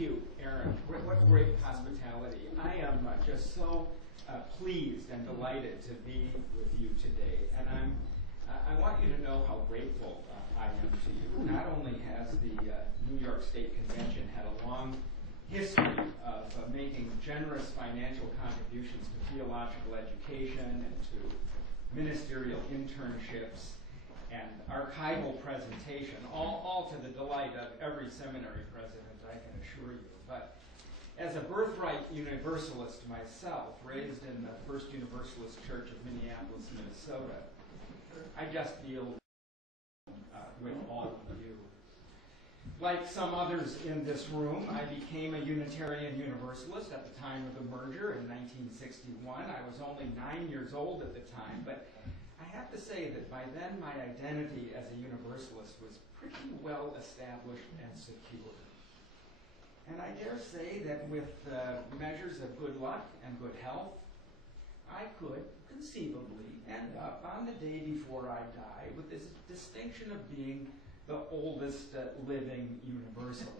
Thank you, Aaron. What great hospitality. I am just so pleased and delighted to be with you today. And I want you to know how grateful I am to you. Not only has the New York State Convention had a long history of making generous financial contributions to theological education and to ministerial internships and archival presentation, all to the delight of every seminary president, I can assure you. But as a birthright Universalist myself, raised in the First Universalist Church of Minneapolis, Minnesota, I just deal with all of you. Like some others in this room, I became a Unitarian Universalist at the time of the merger in 1961. I was only 9 years old at the time, but I have to say that by then my identity as a Universalist was pretty well established and secure. And I dare say that with measures of good luck and good health, I could conceivably end up on the day before I die with this distinction of being the oldest living Universalist.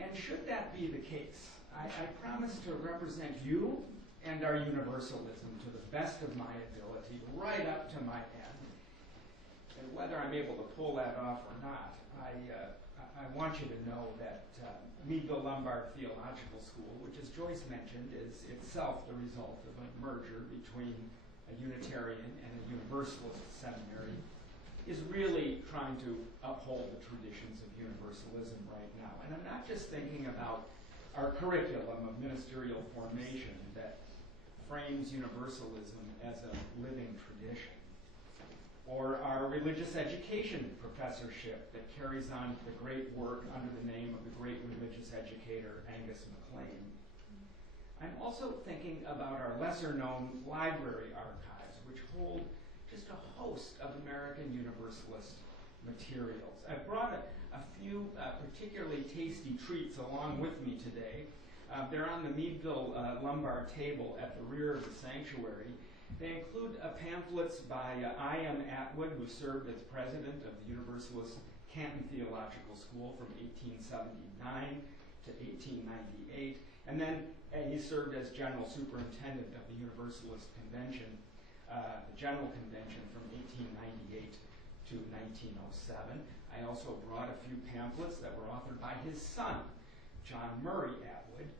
And should that be the case, I promise to represent you and our Universalism to the best of my ability, right up to my end. And whether I'm able to pull that off or not, I want you to know that Meadville Lombard Theological School, which as Joyce mentioned, is itself the result of a merger between a Unitarian and a Universalist seminary, is really trying to uphold the traditions of Universalism right now. And I'm not just thinking about our curriculum of ministerial formation that frames Universalism as a living tradition, or our religious education professorship that carries on the great work under the name of the great religious educator Angus MacLean. I'm also thinking about our lesser-known library archives, which hold just a host of American Universalist materials. I've brought a few particularly tasty treats along with me today. They're on the Meadville Lombard table at the rear of the sanctuary. They include pamphlets by I.M. Atwood, who served as president of the Universalist Canton Theological School from 1879 to 1898. And then he served as general superintendent of the Universalist Convention, the General Convention from 1898 to 1907. I also brought a few pamphlets that were authored by his son, John Murray Atwood,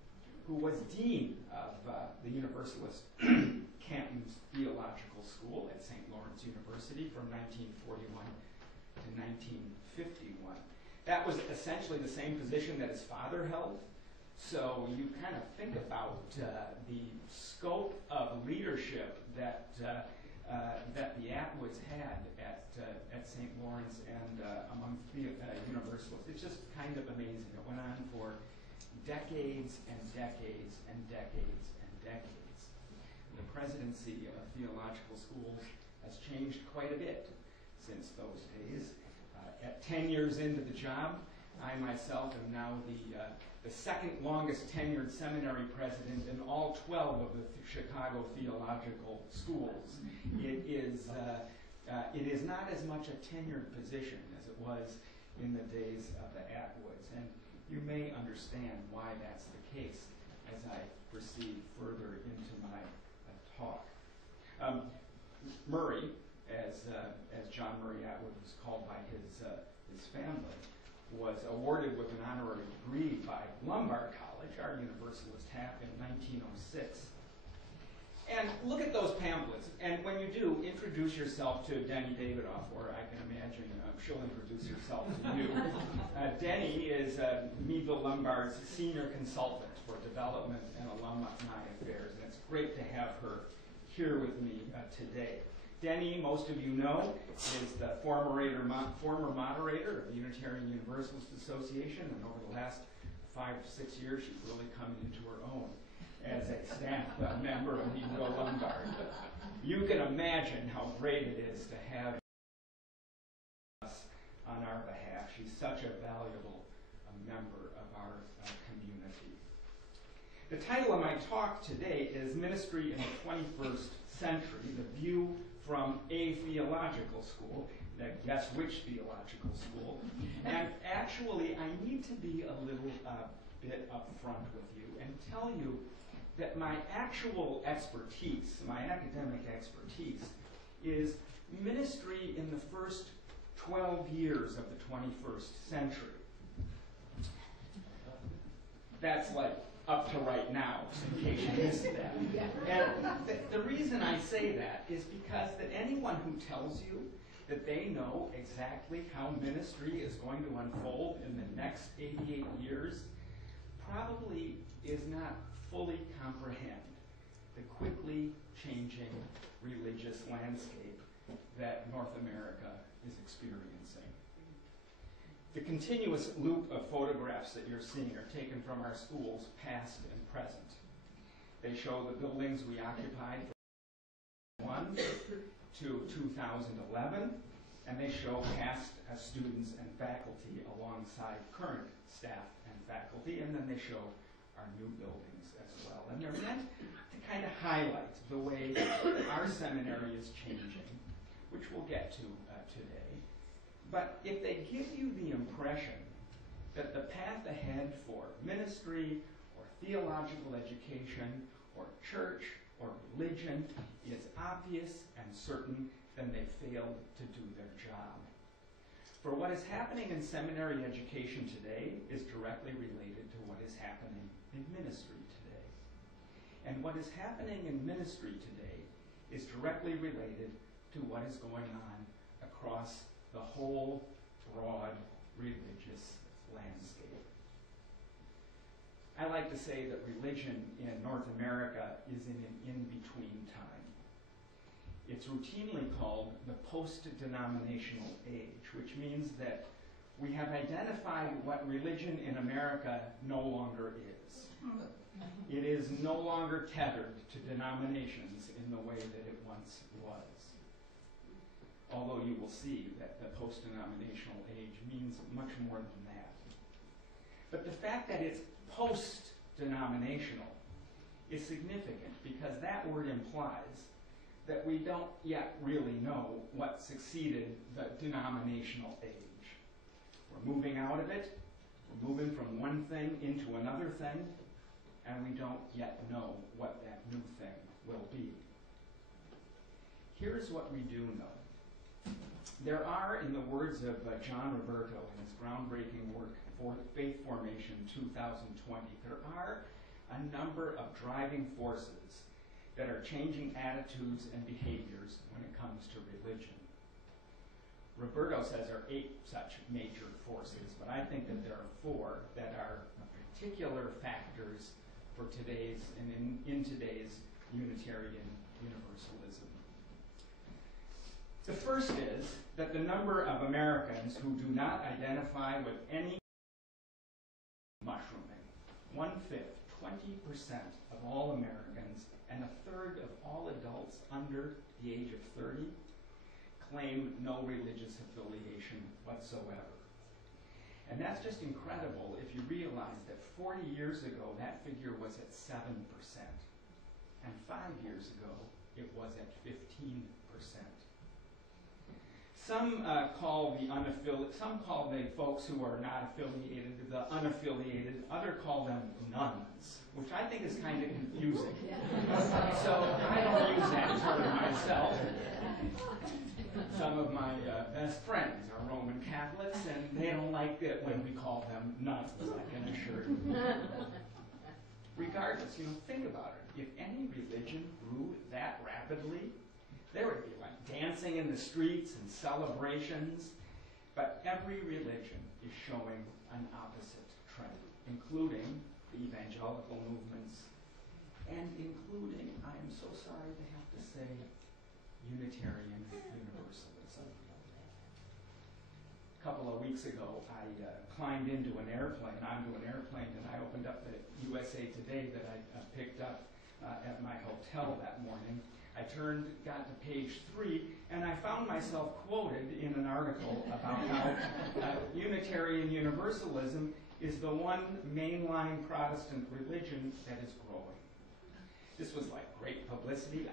who was dean of the Universalist Canton's Theological School at St. Lawrence University from 1941 to 1951. That was essentially the same position that his father held. So you kind of think about the scope of leadership that the Atwoods had at St. Lawrence and among Universalists. It's just kind of amazing. It went on for decades and decades and decades and decades. The presidency of theological schools has changed quite a bit since those days. At 10 years into the job, I myself am now the second longest tenured seminary president in all 12 of the Chicago theological schools. It is not as much a tenured position as it was in the days of the Atwoods. And you may understand why that's the case as I proceed further into my talk. Murray, as John Murray Atwood was called by his family, was awarded with an honorary degree by Lombard College, our Universalist half, in 1906. And look at those pamphlets. And when you do, introduce yourself to Denny Davidoff, or I can imagine she'll introduce herself to you. Denny is Meadville Lombard's senior consultant for development and alumni affairs, and it's great to have her here with me today. Denny, most of you know, is the former moderator of the Unitarian Universalist Association, and over the last 5 to 6 years, she's really come into her own as a staff member of Meadville Lombard. You can imagine how great it is to have us on our behalf. She's such a valuable member of our community. The title of my talk today is Ministry in the 21st Century, the View from a Theological School. guess which theological school. And actually, I need to be a little bit upfront with you and tell you that my actual expertise, my academic expertise, is ministry in the first 12 years of the 21st century. That's like up to right now, in case you missed that. And the reason I say that is because that anyone who tells you that they know exactly how ministry is going to unfold in the next 88 years probably is not fully comprehend the quickly changing religious landscape that North America is experiencing. The continuous loop of photographs that you're seeing are taken from our schools, past and present. They show the buildings we occupied from 2001 to 2011, and they show past students and faculty alongside current staff and faculty, and then they show our new buildings as well. And they're meant to kind of highlight the way that our seminary is changing, which we'll get to today. But if they give you the impression that the path ahead for ministry or theological education or church or religion is obvious and certain, then they failed to do their job. For what is happening in seminary education today is directly related to what is happening in ministry today. And what is happening in ministry today is directly related to what is going on across the whole broad religious landscape. I like to say that religion in North America is in an in-between time. It's routinely called the post-denominational age, which means that we have identified what religion in America no longer is. It is no longer tethered to denominations in the way that it once was. Although you will see that the post-denominational age means much more than that. But the fact that it's post-denominational is significant because that word implies that we don't yet really know what succeeded the denominational age. We're moving out of it, we're moving from one thing into another thing, and we don't yet know what that new thing will be. Here's what we do know. There are, in the words of John Roberto in his groundbreaking work, for Faith Formation 2020, there are a number of driving forces that are changing attitudes and behaviors when it comes to religion. Roberto says there are 8 such major forces, but I think that there are 4 that are particular factors for today's, and in today's Unitarian Universalism. The first is that the number of Americans who do not identify with any mushrooming. 1/5, 20% of all Americans and 1/3 of all adults under the age of 30 claim no religious affiliation whatsoever. And that's just incredible if you realize that 40 years ago that figure was at 7%, and 5 years ago it was at 15%. Some call the folks who are not affiliated the unaffiliated. Others call them nuns, which I think is kind of confusing. So I don't use that term myself. Some of my best friends are Roman Catholics, and they don't like it when we call them nuns, I can assure you. Regardless, think about it. If any religion grew that rapidly, there would be like dancing in the streets and celebrations, but every religion is showing an opposite trend, including the evangelical movements, and including, I am so sorry to have to say, Unitarian Universalism. A couple of weeks ago, I climbed onto an airplane, and I opened up the USA Today that I picked up at my hotel that morning. I got to page 3, and I found myself quoted in an article about how Unitarian Universalism is the one mainline Protestant religion that is growing. This was like great publicity.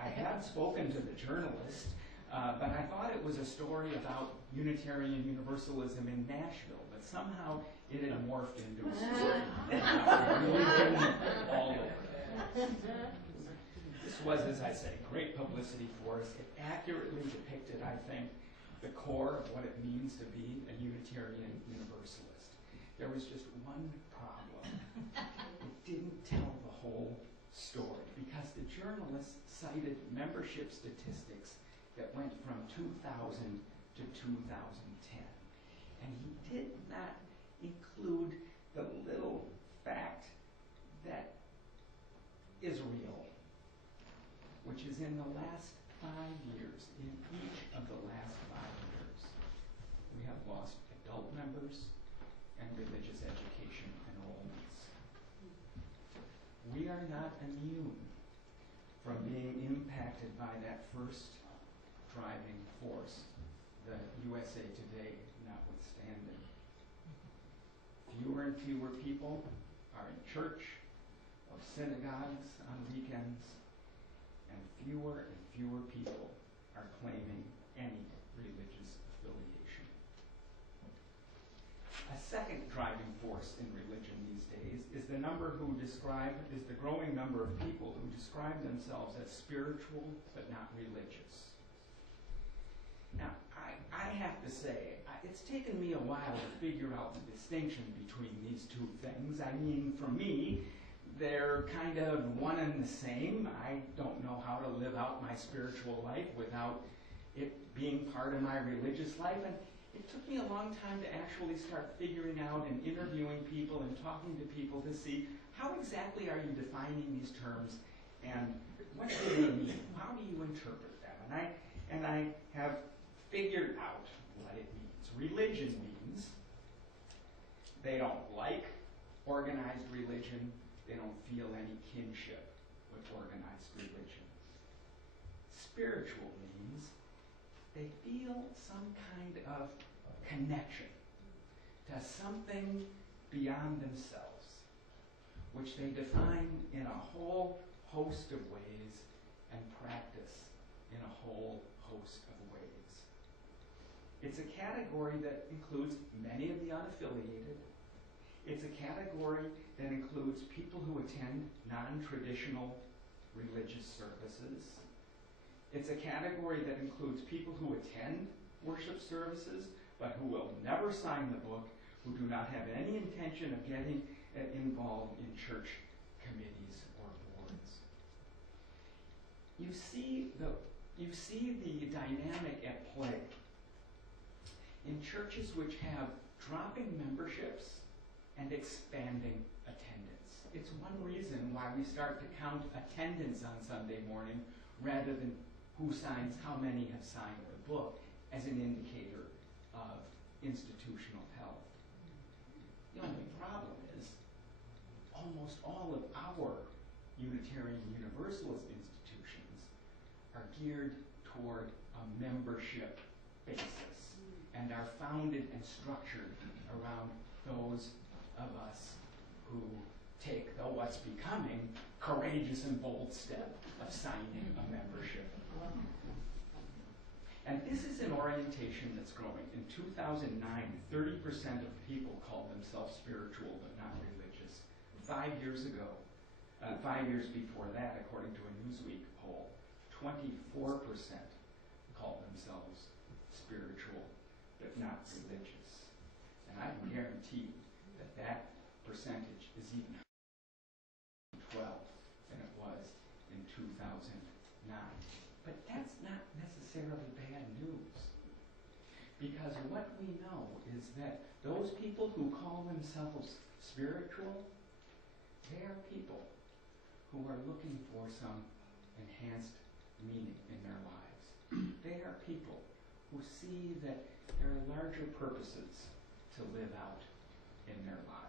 I had spoken to the journalist But I thought it was a story about Unitarian Universalism in Nashville, but somehow it had morphed into a story about religion all over. This was, as I say, great publicity for us. It accurately depicted, I think, the core of what it means to be a Unitarian Universalist. There was just one problem. It didn't tell the whole story because the journalist cited membership statistics that went from 2000 to 2010. And he did not include the little fact that is real, which is in the last 5 years, in each of the last 5 years, we have lost adult members and religious education enrollments. We are not immune from being impacted by that first driving force, the USA Today notwithstanding. Fewer and fewer people are in church or synagogues on weekends, and fewer people are claiming any religious affiliation. A second driving force in religion these days is the growing number of people who describe themselves as spiritual but not religious. Now, I have to say, it's taken me a while to figure out the distinction between these two things. I mean, for me, they're kind of one and the same. I don't know how to live out my spiritual life without it being part of my religious life. And it took me a long time to actually start figuring out and interviewing people and talking to people to see how exactly are you defining these terms and what do they mean? How do you interpret them? And I have figured out what it means. Religion means they don't like organized religion. They don't feel any kinship with organized religion. Spiritual means they feel some kind of connection to something beyond themselves, which they define in a whole host of ways and practice in a whole host of ways. It's a category that includes many of the unaffiliated. It's a category that includes people who attend non-traditional religious services. It's a category that includes people who attend worship services, but who will never sign the book, who do not have any intention of getting involved in church committees or boards. You see the dynamic at play in churches which have dropping memberships and expanding attendance. It's one reason why we start to count attendance on Sunday morning rather than how many have signed the book as an indicator of institutional health. The only problem is almost all of our Unitarian Universalist institutions are geared toward a membership basis and are founded and structured around those of us who take the what's becoming courageous and bold step of signing a membership. And this is an orientation that's growing. In 2009, 30% of people called themselves spiritual but not religious. 5 years ago, 5 years before that, according to a Newsweek poll, 24% called themselves spiritual but not religious. And I can guarantee that that percentage is even 12 than it was in 2009. But that's not necessarily bad news, because what we know is that those people who call themselves spiritual, they are people who are looking for some enhanced meaning in their lives. They are people who see that there are larger purposes to live out in their lives.